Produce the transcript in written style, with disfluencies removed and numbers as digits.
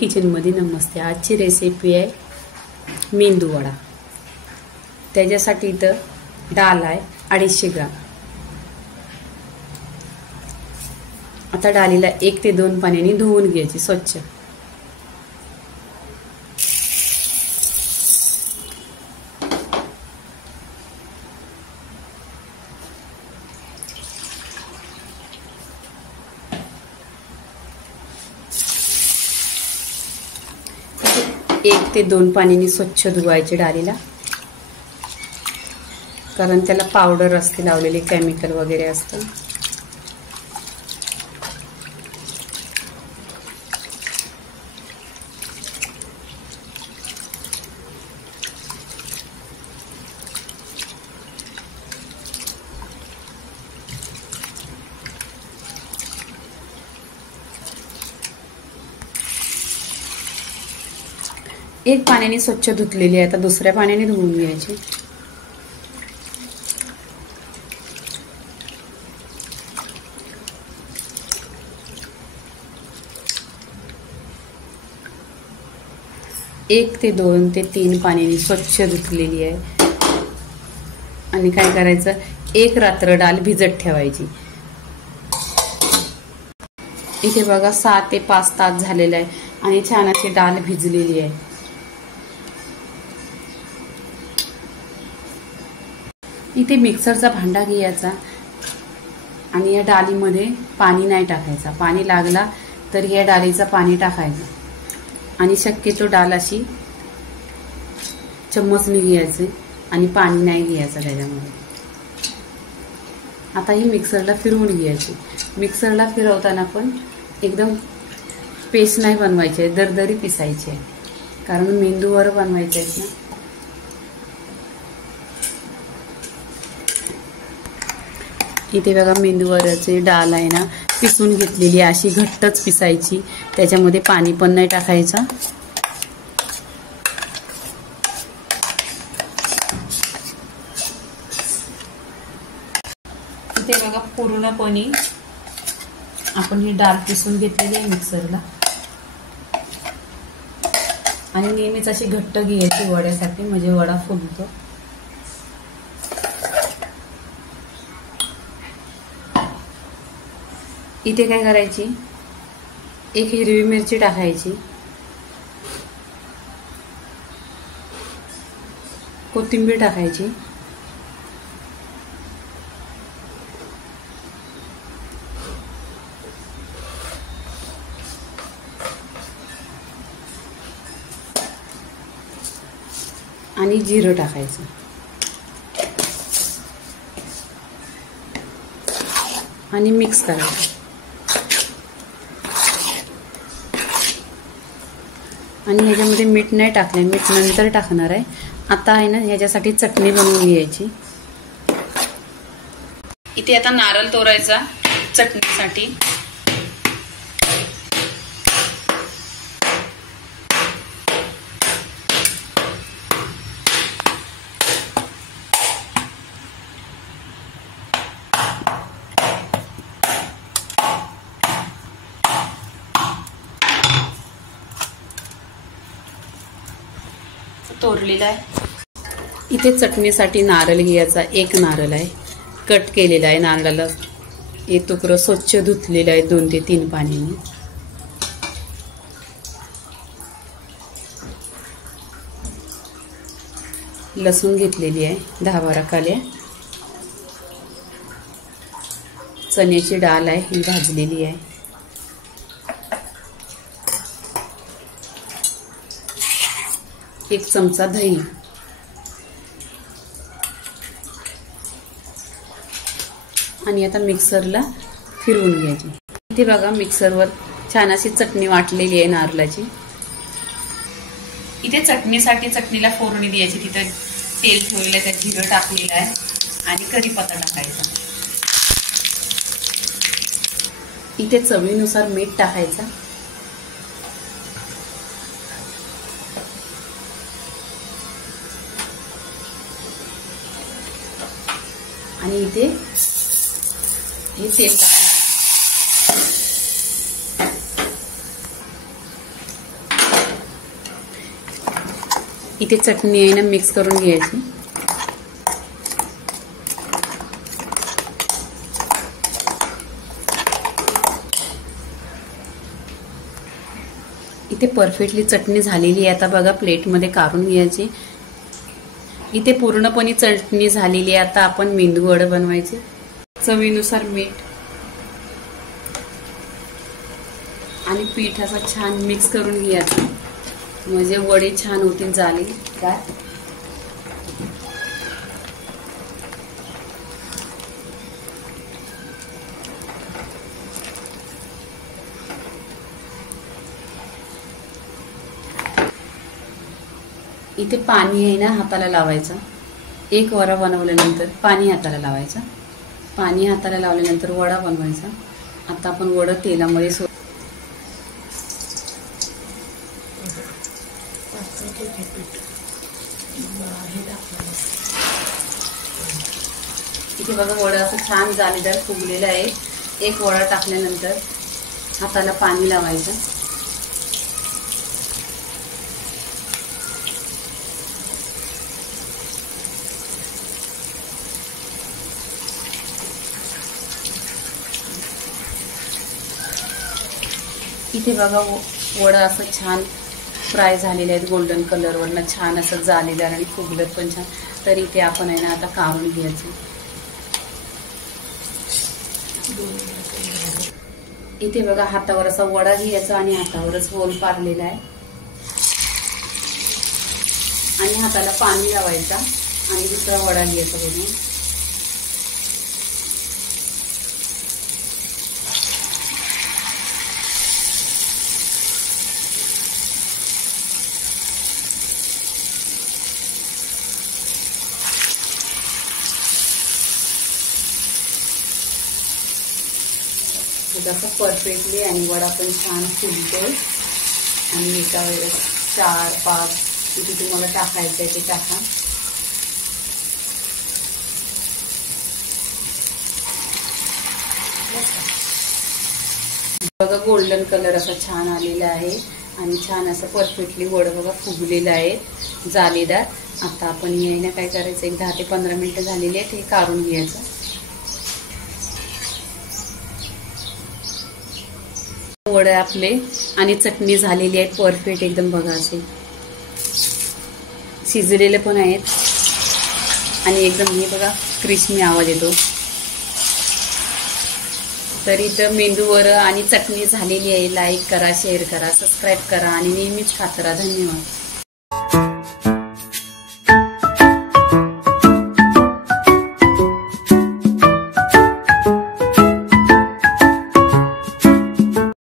Kitchen मध्ये नमस्ते। आजची recipe आहे मेंदू वडा। त्याच्यासाठी इथं डाळ आहे 250 ग्राम। आता डाळीला 1 ते 2 पाण्याने धुवून घ्यायची स्वच्छ। एक ते 2 पाण्याने स्वच्छ धुवायचे डाळीला, कारण त्याला पावडर असते लावलेली, केमिकल वगैरे असतं। एक पाण्याने स्वच्छ धुतलेली आहे, आता दुसऱ्या पाण्याने धुवून घ्यायची। एक ते 2 ते 3 पाण्याने स्वच्छ धुतलेली आहे। आणि काय करायचं, एक रात्र डाळ भिजत ठेवायची। इथे बघा 6 ते 5 तास झालेले आहे आणि छान अशी डाळ भिजलेली आहे। इथे मिक्सरचा भांडा घ्यायचा आणि या डाळीमध्ये पाणी नाही टाकायचा। पाणी लागला तर या डाळीचं पाणी टाकायचं आणि शक्यतो डाळ अशी चम्मचने घ्यायची आणि पाणी नाही घ्यायचं त्याच्यामध्ये। आता ही मिक्सरला फिरवून घ्यायची। मिक्सरला फिरवताना पण एकदम पेस्ट नाही बनवायची आहे, दरदरी पिसायची आहे, कारण मेंदूवर बनवायचे आहेत ना। इथे बघा मेंदूवरची डाळ आहे ना, पिसून घेतलेली, अशी घट्टच पिसायची, त्याच्यामध्ये पाणी पण नाही टाकायचं। इथे बघा पूर्णपणे आपण ही डाळ पिसून घेतलेली आहे मिक्सरला, आणि नेहमीच अशी घट्ट घ्यायची वड्यासाठी, म्हणजे वडा फुलतो। इथे काय करायची, एक हिरवी मिरची टाकायची, कोथिंबीर टाकायची, आणि जिरं टाकायचं, आणि मिक्स करायचं। आणि ह्याच्यामध्ये मीठ नाही टाकले, मीठ नंतर टाकणार आहे। आता आहे ना ह्याच्यासाठी चटणी बनवून घ्यायची। इथे आता नारळ तोडायचा चटणीसाठी। तोडलेला आहे। इथे चटणीसाठी नारळ घ्यायचा, 1 नारळ आहे, कट केलेला आहे। नारळाला हे तुकडं स्वच्छ धुतलेलं आहे 2 ते 3 पाण्याने। लसूण घेतलेली आहे 10-12 काड्या। चण्याची डाळ आहे, ही भाजलेली आहे। एक चमचा दही, आणि आता मिक्सरला फिरवून घ्यायची। इथे बघा मिक्सरवर छान अशी चटणी वाटलेली आहे नारळाची। इथे चटणीला फोडणी द्यायची। तिथे तेल ठेवलेलं आहे, त्यात जिरं टाकलेलं आहे आणि कढीपत्ता टाकायचा। इथे चवीनुसार मीठ टाकायचं, आणि इथे हे तेल टाकायचं। इथे चटणी आहे ना मिक्स करून घ्यायची. इथे परफेक्टली चटणी झालेली आहे. आता बघा प्लेटमध्ये काढून घ्यायची. इथे पूर्णपणे चटणी झालेली आहे. आता आपण मेंदू वडे बनवायचे. चवीनुसार मीठ आणि पीठ असं छान मिक्स करून घ्यायचं, म्हणजे वडे छान होतील जाळीदार. इथे पाणी आहे ना हाताला लावायचं. एक वडा बनवल्यानंतर पाणी हाताला लावायचं. पाणी हाताला लावल्यानंतर वडा बनवायचा. आता आपण वडा तेलामध्ये इथे बघा वडा असं छान जाळीदार फुगलेला आहे. एक वडा टाकल्यानंतर हाताला पाणी लावायचं. इथे बघा वडा असं छान फ्राय झालेले आहेत गोल्डन कलरवरनं, छान असं जाळीदार आणि फुगलत पण छान. तर इथे आपण आहे ना आता काढून घ्यायचं. इथे बघा हातावर असा वडा घ्यायचा आणि हातावरच होल पाडलेला आहे आणि हाताला पाणी लावायचा आणि दुसरा वडा घ्यायचा बघून. असं परफेक्टली आणि वडा पण छान फुलतोय. आणि एका वेळेस 4-5 किती तुम्हाला टाकायचं आहे ते टाका. बघा गोल्डन कलर असा छान आलेला आहे आणि छान असं परफेक्टली वडं बघा फुगलेलं आहे जाळीदार. आता आपण हे ना काय करायचं, एक 10 ते 15 मिनिटं झालेली आहेत, हे काढून घ्यायचं. वडे आपले आणि चटणी झालेली आहे परफेक्ट एकदम. बघा असे शिजलेले पण आहेत आणि एकदम हे बघा क्रिस्पी आवाज येतो. तर इथं मेंदू वडे आणि चटणी झालेली आहे. लाईक करा, शेअर करा, सबस्क्राईब करा आणि नेहमीच खात राहा. धन्यवाद.